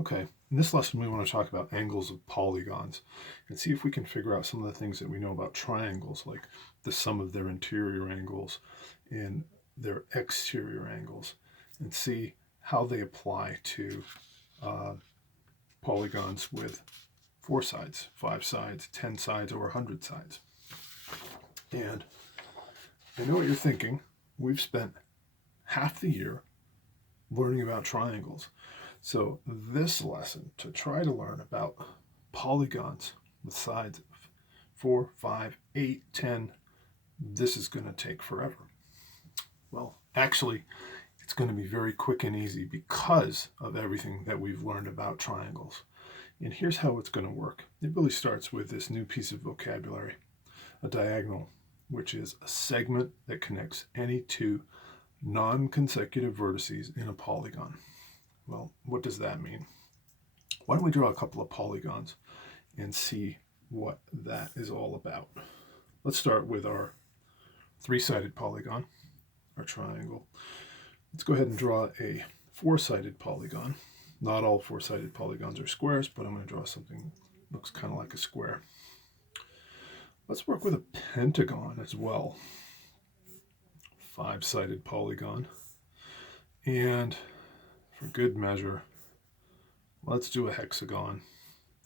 Okay, in this lesson we want to talk about angles of polygons and see if we can figure out some of the things that we know about triangles, like the sum of their interior angles and their exterior angles, and see how they apply to polygons with 4 sides, 5 sides, 10 sides, or 100 sides. And I know what you're thinking. We've spent half the year learning about triangles. So this lesson, to try to learn about polygons with sides of 4, 5, 8, 10, this is going to take forever. Well, actually, it's going to be very quick and easy because of everything that we've learned about triangles. And here's how it's going to work. It really starts with this new piece of vocabulary, a diagonal, which is a segment that connects any two non-consecutive vertices in a polygon. Well, what does that mean? Why don't we draw a couple of polygons and see what that is all about? Let's start with our 3-sided polygon, our triangle. Let's go ahead and draw a 4-sided polygon. Not all 4-sided polygons are squares, but I'm going to draw something that looks kind of like a square. Let's work with a pentagon as well. 5-sided polygon. And for good measure, let's do a hexagon.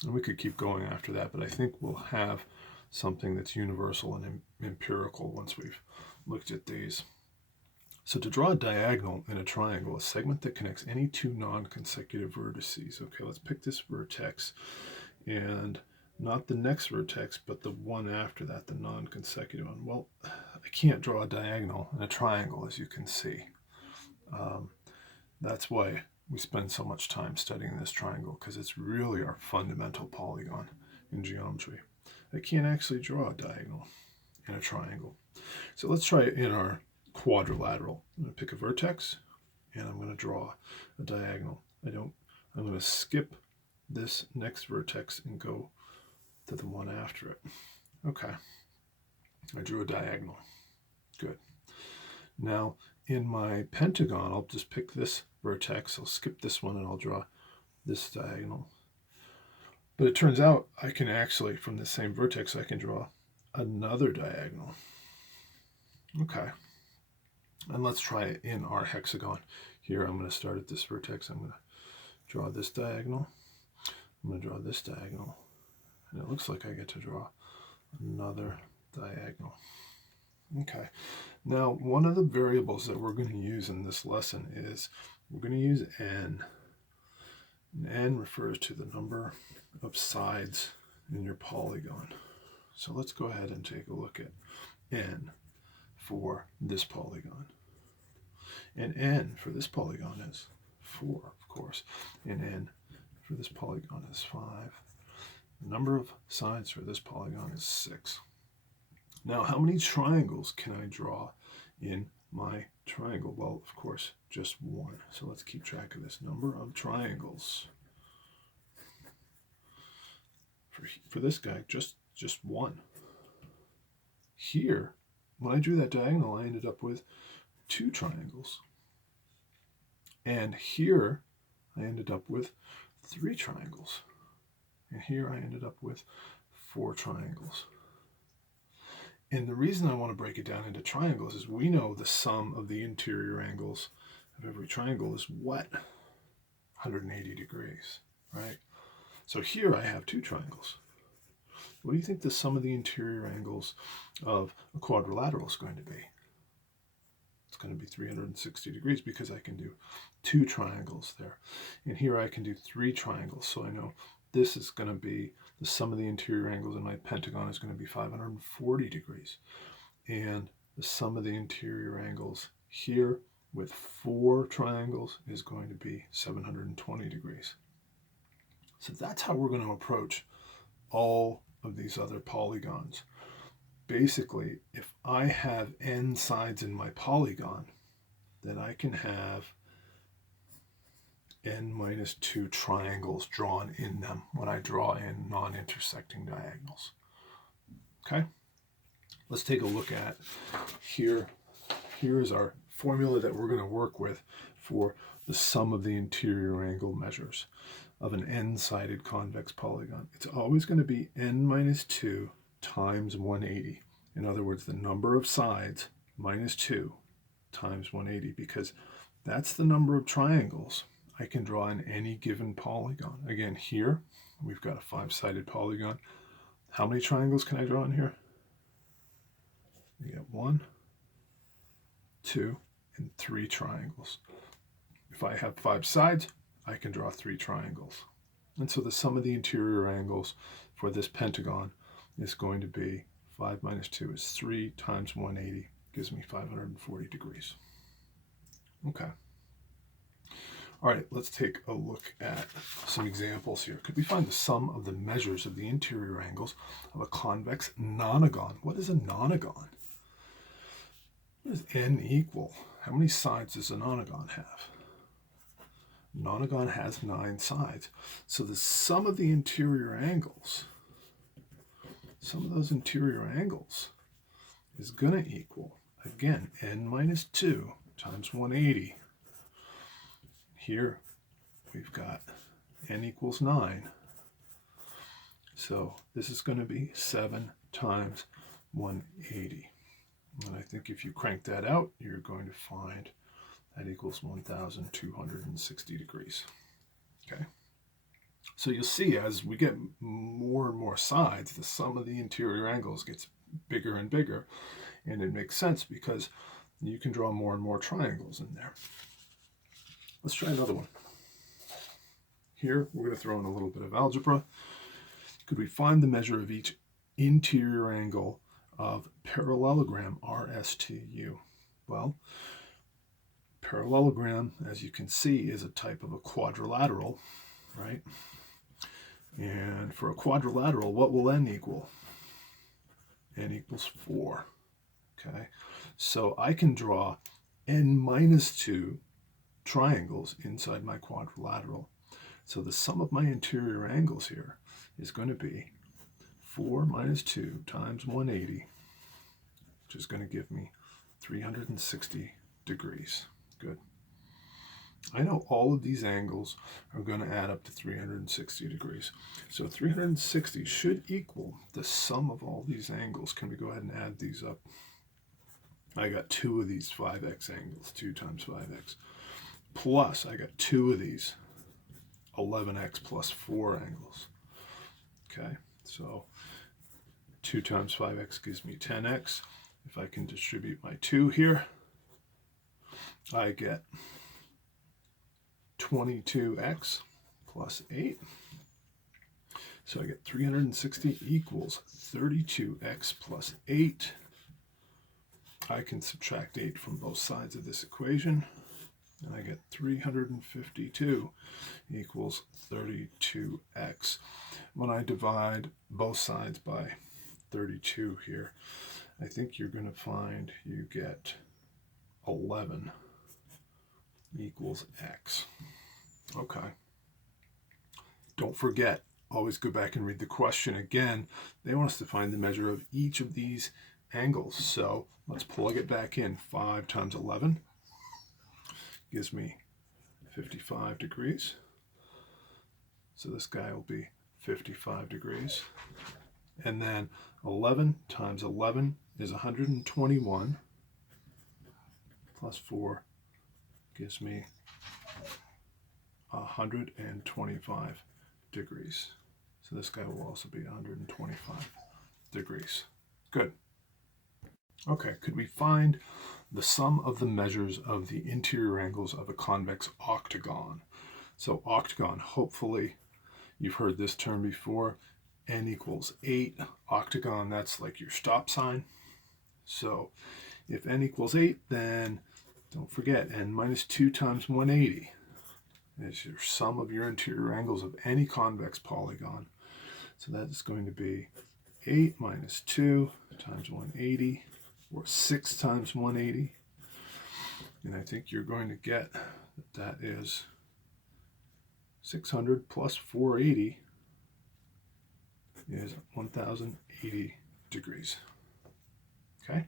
And we could keep going after that, but I think we'll have something that's universal and empirical once we've looked at these. So to draw a diagonal in a triangle, a segment that connects any two non-consecutive vertices. Okay, let's pick this vertex, and not the next vertex, but the one after that, the non-consecutive one. Well, I can't draw a diagonal in a triangle, as you can see. That's why we spend so much time studying this triangle, because it's really our fundamental polygon in geometry. I can't actually draw a diagonal in a triangle. So let's try it in our quadrilateral. I'm going to pick a vertex, and I'm going to draw a diagonal. I'm going to skip this next vertex and go to the one after it. Okay, I drew a diagonal. Good. Now, in my pentagon, I'll just pick this vertex, I'll skip this one, and I'll draw this diagonal. But it turns out I can actually, from the same vertex, I can draw another diagonal. Okay. And let's try it in our hexagon. Here, I'm going to start at this vertex. I'm going to draw this diagonal. I'm going to draw this diagonal. And it looks like I get to draw another diagonal. Okay, now one of the variables that we're going to use in this lesson is we're going to use n. And n refers to the number of sides in your polygon. So let's go ahead and take a look at n for this polygon. And n for this polygon is 4, of course. And n for this polygon is 5. The number of sides for this polygon is 6. Now, how many triangles can I draw in my triangle? Well, of course, just one. So let's keep track of this. Number of triangles. For this guy, just one. Here, when I drew that diagonal, I ended up with 2 triangles. And here, I ended up with 3 triangles. And here I ended up with 4 triangles. And the reason I want to break it down into triangles is we know the sum of the interior angles of every triangle is what? 180 degrees, right? So here I have 2 triangles. What do you think the sum of the interior angles of a quadrilateral is going to be? It's going to be 360 degrees because I can do 2 triangles there. And here I can do 3 triangles. So I know this is going to be the sum of the interior angles in my pentagon is going to be 540 degrees. And the sum of the interior angles here with 4 triangles is going to be 720 degrees. So that's how we're going to approach all of these other polygons. Basically, if I have n sides in my polygon, then I can have n minus 2 triangles drawn in them when I draw in non-intersecting diagonals. Okay, let's take a look at here. Here is our formula that we're going to work with for the sum of the interior angle measures. of an n-sided convex polygon? It's always going to be n minus 2 times 180. In other words, the number of sides minus 2 times 180, because that's the number of triangles I can draw in any given polygon. Again, here we've got a 5-sided polygon. How many triangles can I draw in here? We get 1, 2, and 3 triangles. If I have 5 sides, I can draw 3 triangles. And so the sum of the interior angles for this pentagon is going to be 5 minus 2 is 3 times 180, gives me 540 degrees. Okay. All right, let's take a look at some examples here. Could we find the sum of the measures of the interior angles of a convex nonagon? What is a nonagon? What does n equal? How many sides does a nonagon have? Nonagon has 9 sides. So the sum of the interior angles, sum of those interior angles is going to equal, again, n minus 2 times 180. Here we've got n equals 9. So this is going to be 7 times 180. And I think if you crank that out, you're going to find that equals 1,260 degrees. Okay. So you'll see as we get more and more sides, the sum of the interior angles gets bigger and bigger. And it makes sense because you can draw more and more triangles in there. Let's try another one. Here, we're going to throw in a little bit of algebra. Could we find the measure of each interior angle of parallelogram RSTU? Well, parallelogram, as you can see, is a type of a quadrilateral, right? And for a quadrilateral, what will n equal? N equals 4. Okay, so I can draw n minus 2 triangles inside my quadrilateral. So the sum of my interior angles here is going to be 4 minus 2 times 180, which is going to give me 360 degrees. Good. I know all of these angles are going to add up to 360 degrees. So 360 should equal the sum of all these angles. Can we go ahead and add these up? I got 2 of these 5x angles, 2 times 5x. Plus, I got 2 of these 11x plus 4 angles. Okay, so 2 times 5x gives me 10x. If I can distribute my 2 here, I get 22x plus 8. So I get 360 equals 32x plus 8. I can subtract 8 from both sides of this equation, and I get 352 equals 32x. When I divide both sides by 32 here, I think you're going to find you get 11 equals x. Okay. Don't forget, always go back and read the question again. They want us to find the measure of each of these angles. So let's plug it back in. 5 times 11 gives me 55 degrees. So this guy will be 55 degrees. And then 11 times 11 is 121 plus 4 gives me 125 degrees. So this guy will also be 125 degrees. Good. Okay, could we find the sum of the measures of the interior angles of a convex octagon? So octagon, hopefully you've heard this term before. N equals 8. Octagon, that's like your stop sign. So if n equals 8, then don't forget n minus 2 times 180 is your sum of your interior angles of any convex polygon. So that is going to be 8 minus 2 times 180, or 6 times 180. And I think you're going to get that is 600 plus 480 is 1080 degrees. Okay?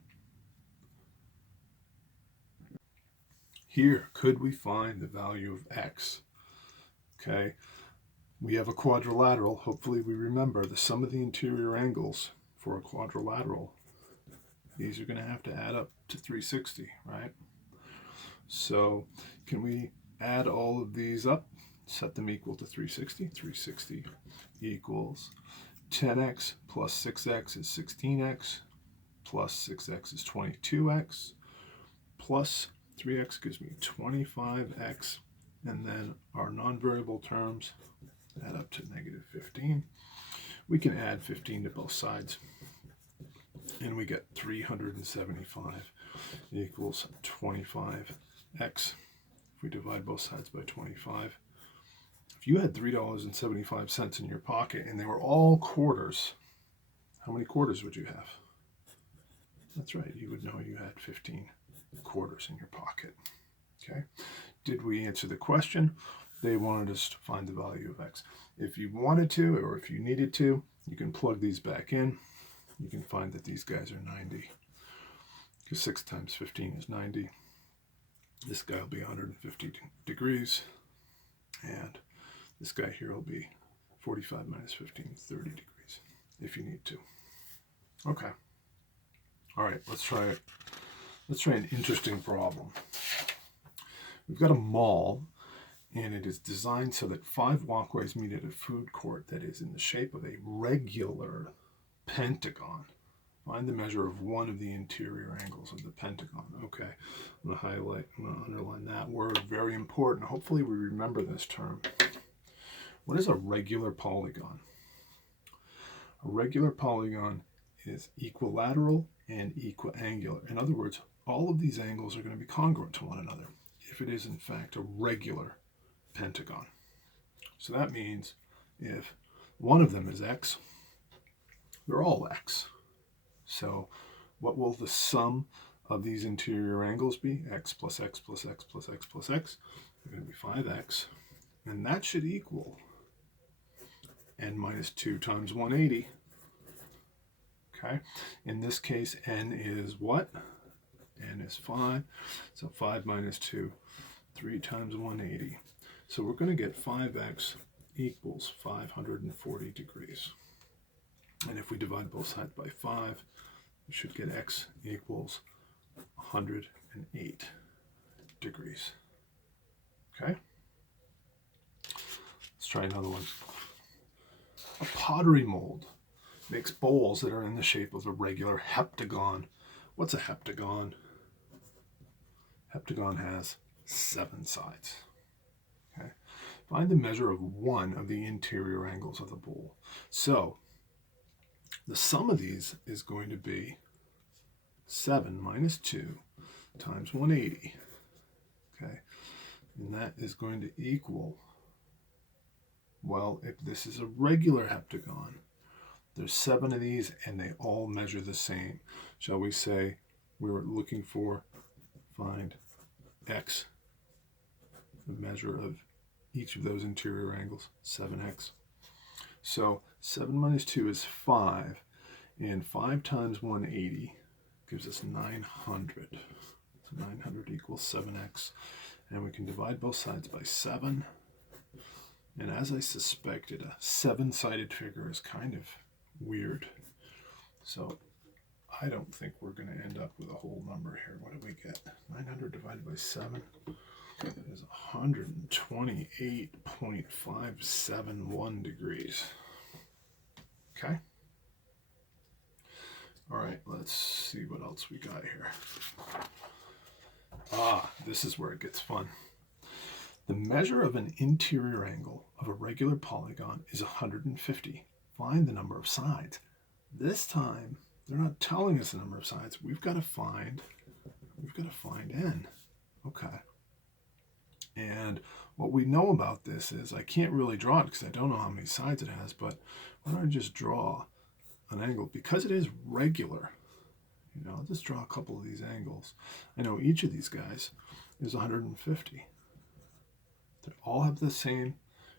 Here, could we find the value of x? Okay, We have a quadrilateral. Hopefully we remember the sum of the interior angles for a quadrilateral. These are going to have to add up to 360, right? So can we add all of these up, set them equal to 360? 360 equals 10x plus 6x is 16x, plus 6x is 22x, plus 3x gives me 25x, and then our non-variable terms add up to negative 15. We can add 15 to both sides, and we get 375 equals 25x. If we divide both sides by 25, if you had $3.75 in your pocket and they were all quarters, how many quarters would you have? That's right, you would know you had 15 quarters in your pocket. Okay, did we answer the question? They wanted us to find the value of x. If you wanted to, or if you needed to, you can plug these back in. You can find that these guys are 90, because 6 times 15 is 90. This guy will be 150 degrees, and this guy here will be 45 minus 15, 30 degrees, if you need to. Okay. All right, let's try it. Let's try an interesting problem. We've got a mall, and it is designed so that 5 walkways meet at a food court that is in the shape of a regular pentagon. Find the measure of one of the interior angles of the pentagon. Okay, I'm going to highlight, I'm going to underline that word, very important. Hopefully we remember this term. What is a regular polygon? A regular polygon is equilateral and equiangular. In other words, all of these angles are going to be congruent to one another if it is in fact a regular pentagon. So that means if one of them is x, they're all x. So what will the sum of these interior angles be? X plus x plus x plus x plus x. They're going to be 5x. And that should equal n minus 2 times 180. Okay. In this case, n is what? N is 5. So 5 minus 2, 3 times 180. So we're going to get 5x equals 540 degrees. And if we divide both sides by 5, we should get x equals 108 degrees. Okay? Let's try another one. A pottery mold makes bowls that are in the shape of a regular heptagon. What's a heptagon? Heptagon has 7 sides. Okay? Find the measure of one of the interior angles of the bowl. So the sum of these is going to be 7 minus 2 times 180. Okay, and that is going to equal, well, if this is a regular heptagon, there's 7 of these and they all measure the same. Shall we say we were looking for, find x, the measure of each of those interior angles, 7x. So 7 minus 2 is 5, and 5 times 180 gives us 900. So 900 equals 7x, and we can divide both sides by 7. And as I suspected, a 7-sided figure is kind of weird. So I don't think we're going to end up with a whole number here. What do we get? 900 divided by 7 is 128.571 degrees. Okay. All right, let's see what else we got here. This is where it gets fun. The measure of an interior angle of a regular polygon is 150. Find the number of sides. This time, they're not telling us the number of sides. We've got to find n. Okay. And what we know about this is, I can't really draw it because I don't know how many sides it has, but why don't I just draw an angle? Because it is regular, I'll just draw a couple of these angles. I know each of these guys is 150. They all have the same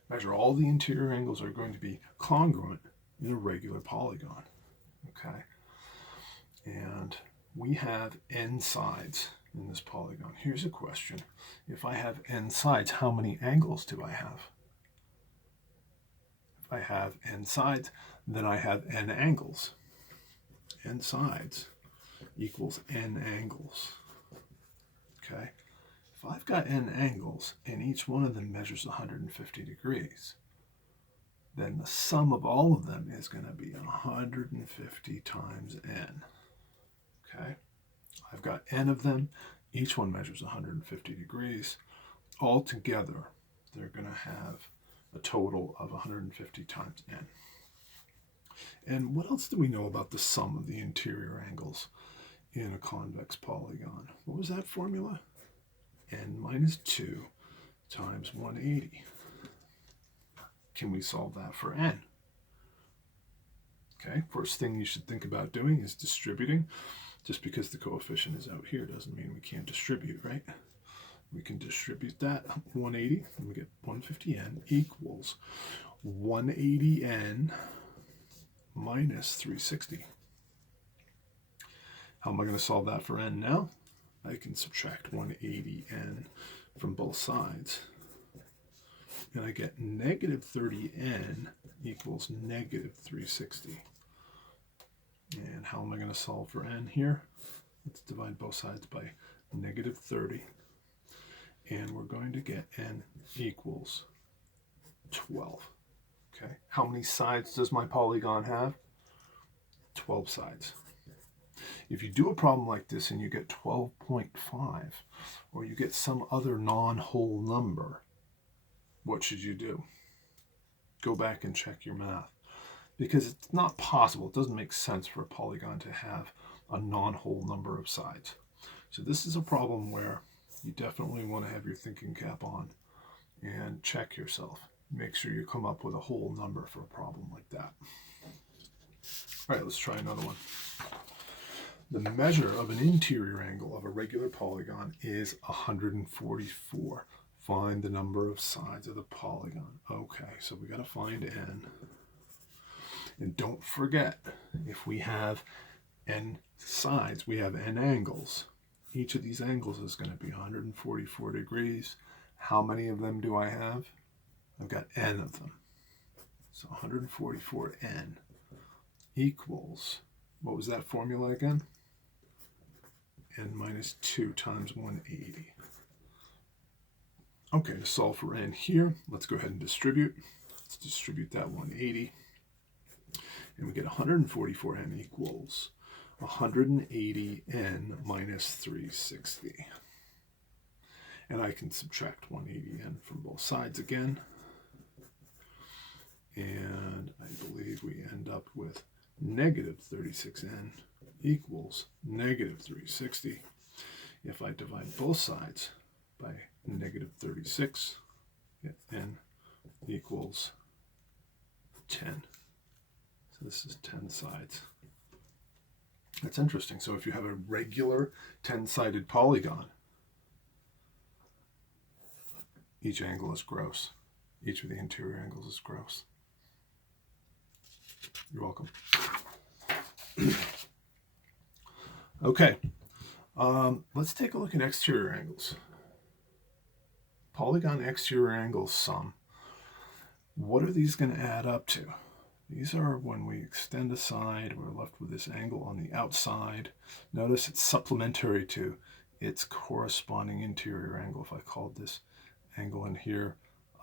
measure. All the interior angles are going to be congruent in a regular polygon. Okay. And we have n sides in this polygon. Here's a question. If I have n sides, how many angles do I have? I have n sides, then I have n angles. N sides equals n angles. Okay? If I've got n angles and each one of them measures 150 degrees, then the sum of all of them is going to be 150 times n. Okay? I've got n of them. Each one measures 150 degrees. Altogether, they're going to have a total of 150 times n. And what else do we know about the sum of the interior angles in a convex polygon? What was that formula? N minus 2 times 180. Can we solve that for n? Okay, first thing you should think about doing is distributing. Just because the coefficient is out here doesn't mean we can't distribute, right? We can distribute that 180, and we get 150n equals 180n minus 360. How am I going to solve that for n now? I can subtract 180n from both sides, and I get negative 30n equals negative 360. And how am I going to solve for n here? Let's divide both sides by negative 30. And we're going to get n equals 12. Okay. How many sides does my polygon have? 12 sides. If you do a problem like this and you get 12.5, or you get some other non-whole number, what should you do? Go back and check your math. Because it's not possible, it doesn't make sense for a polygon to have a non-whole number of sides. So this is a problem where you definitely want to have your thinking cap on and check yourself. Make sure you come up with a whole number for a problem like that. All right, let's try another one. The measure of an interior angle of a regular polygon is 144. Find the number of sides of the polygon. Okay, so we got to find n. And don't forget, if we have n sides, we have n angles. Each of these angles is going to be 144 degrees. How many of them do I have? I've got n of them. So 144n equals, what was that formula again? N minus 2 times 180. Okay, to solve for n here, let's go ahead and distribute. Let's distribute that 180. And we get 144n equals 180n minus 360. And I can subtract 180n from both sides again. And I believe we end up with negative 36n equals negative 360. If I divide both sides by negative 36, get n equals 10. So this is 10 sides. That's interesting. So if you have a regular 10-sided polygon, each angle is gross. Each of the interior angles is gross. You're welcome. Okay, let's take a look at exterior angles. Polygon exterior angles sum. What are these going to add up to? These are when we extend a side, we're left with this angle on the outside. Notice it's supplementary to its corresponding interior angle. If I called this angle in here,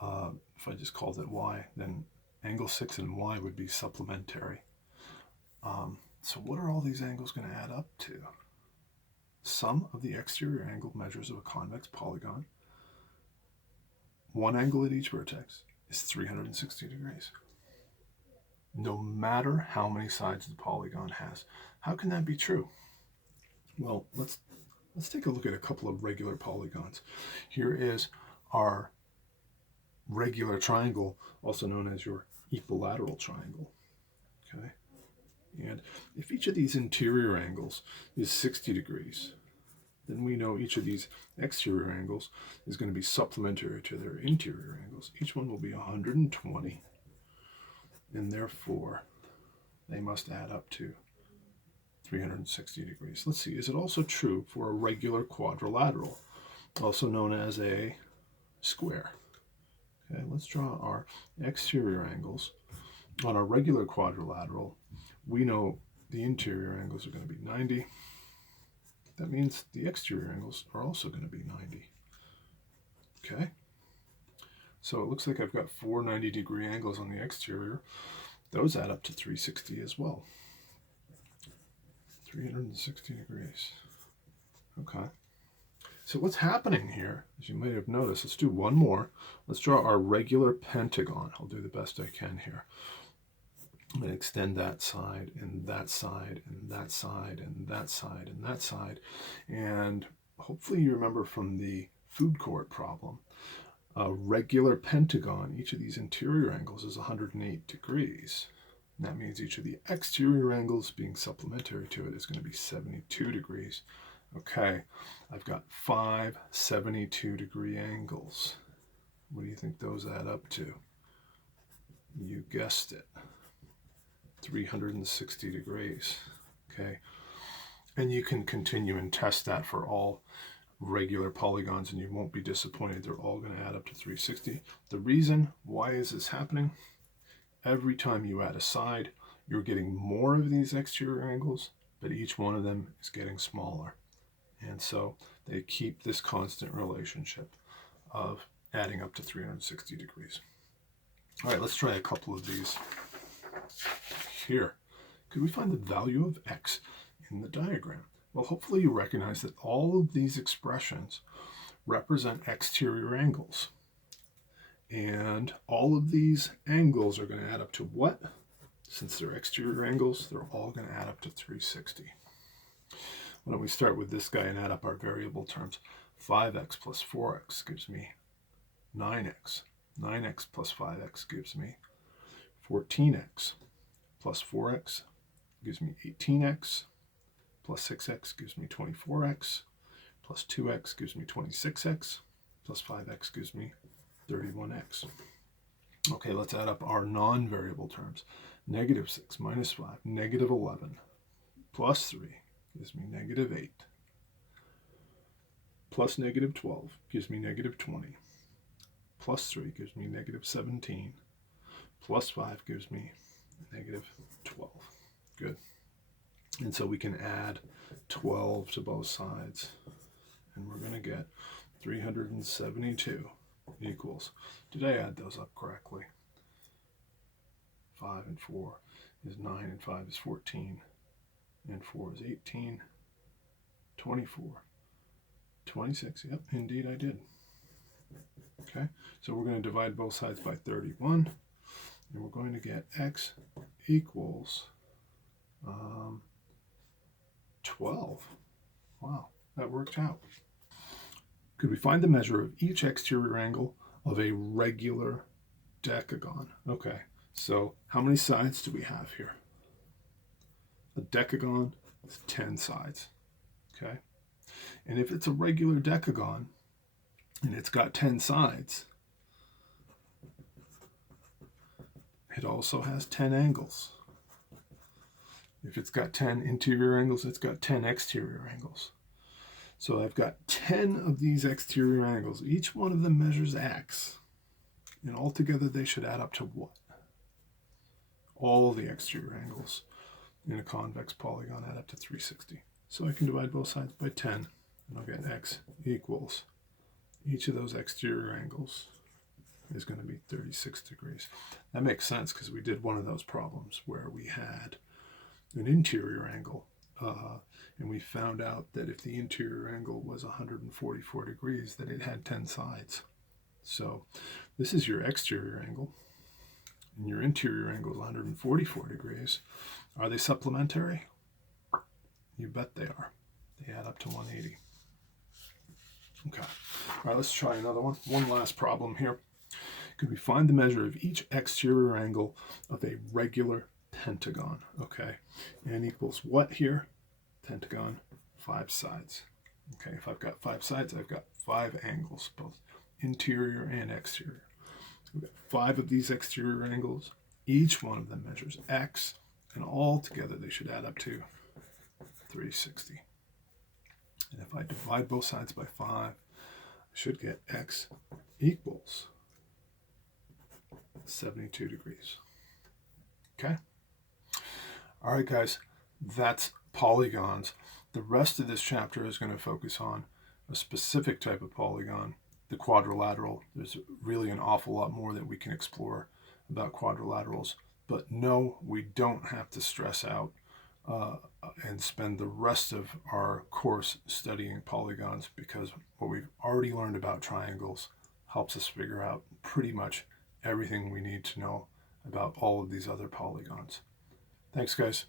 if I just called it y, then angle 6 and y would be supplementary. So what are all these angles going to add up to? Sum of the exterior angle measures of a convex polygon. One angle at each vertex is 360 degrees. No matter how many sides the polygon has. How can that be true? Well, let's take a look at a couple of regular polygons. Here is our regular triangle, also known as your equilateral triangle. Okay? And if each of these interior angles is 60 degrees, then we know each of these exterior angles is going to be supplementary to their interior angles. Each one will be 120, and therefore they must add up to 360 degrees. Let's see, is it also true for a regular quadrilateral, also known as a square? Okay, let's draw our exterior angles. On our regular quadrilateral, we know the interior angles are going to be 90. That means the exterior angles are also going to be 90. Okay, so it looks like I've got 4 90-degree angles on the exterior. Those add up to 360 as well. 360 degrees. Okay. So what's happening here, as you may have noticed, let's do one more. Let's draw our regular pentagon. I'll do the best I can here. I'm going to extend that side, and that side, and that side, and that side, and that side. And hopefully you remember from the food court problem, a regular pentagon, each of these interior angles is 108 degrees. And that means each of the exterior angles being supplementary to it is going to be 72 degrees. Okay, I've got 5 72-degree angles. What do you think those add up to? You guessed it. 360 degrees. Okay, and you can continue and test that for all regular polygons and you won't be disappointed. They're all going to add up to 360. The reason why is this happening? Every time you add a side, you're getting more of these exterior angles, but each one of them is getting smaller. And so they keep this constant relationship of adding up to 360 degrees. All right, let's try a couple of these here. Could we find the value of x in the diagram? Well, hopefully you recognize that all of these expressions represent exterior angles. And all of these angles are going to add up to what? Since they're exterior angles, they're all going to add up to 360. Why don't we start with this guy and add up our variable terms? 5x plus 4x gives me 9x. 9x plus 5x gives me 14x. Plus 4x gives me 18x. Plus 6x gives me 24x. Plus 2x gives me 26x. Plus 5x gives me 31x. Okay, let's add up our non-variable terms. Negative 6 minus 5, negative 11. Plus 3 gives me negative 8. Plus negative 12 gives me negative 20. Plus 3 gives me negative 17. Plus 5 gives me negative 12. Good. And so we can add 12 to both sides. And we're going to get 372 equals. Did I add those up correctly? 5 and 4 is 9 and 5 is 14. And 4 is 18. 24. 26. Yep, indeed I did. Okay, so we're going to divide both sides by 31. And we're going to get x equals 12. Wow, that worked out. Could we find the measure of each exterior angle of a regular decagon? Okay, so how many sides do we have here? A decagon is 10 sides, okay? And if it's a regular decagon and it's got 10 sides, it also has 10 angles. If it's got 10 interior angles, it's got 10 exterior angles. So I've got 10 of these exterior angles. Each one of them measures x. And altogether they should add up to what? All the exterior angles in a convex polygon add up to 360. So I can divide both sides by 10, and I'll get x equals. Each of those exterior angles is going to be 36 degrees. That makes sense because we did one of those problems where we had an interior angle, and we found out that if the interior angle was 144 degrees, that it had 10 sides. So this is your exterior angle, and your interior angle is 144 degrees. Are they supplementary? You bet they are. They add up to 180. Okay. All right, let's try another one. One last problem here. Could we find the measure of each exterior angle of a regular pentagon? Okay. And equals what here? Pentagon, 5 sides. Okay, if I've got 5 sides, I've got 5 angles, both interior and exterior. We've got 5 of these exterior angles. Each one of them measures x, and all together they should add up to 360. And if I divide both sides by 5, I should get x equals 72 degrees. Okay? All right, guys, that's polygons. The rest of this chapter is going to focus on a specific type of polygon, the quadrilateral. There's really an awful lot more that we can explore about quadrilaterals. But no, we don't have to stress out and spend the rest of our course studying polygons, because what we've already learned about triangles helps us figure out pretty much everything we need to know about all of these other polygons. Thanks, guys.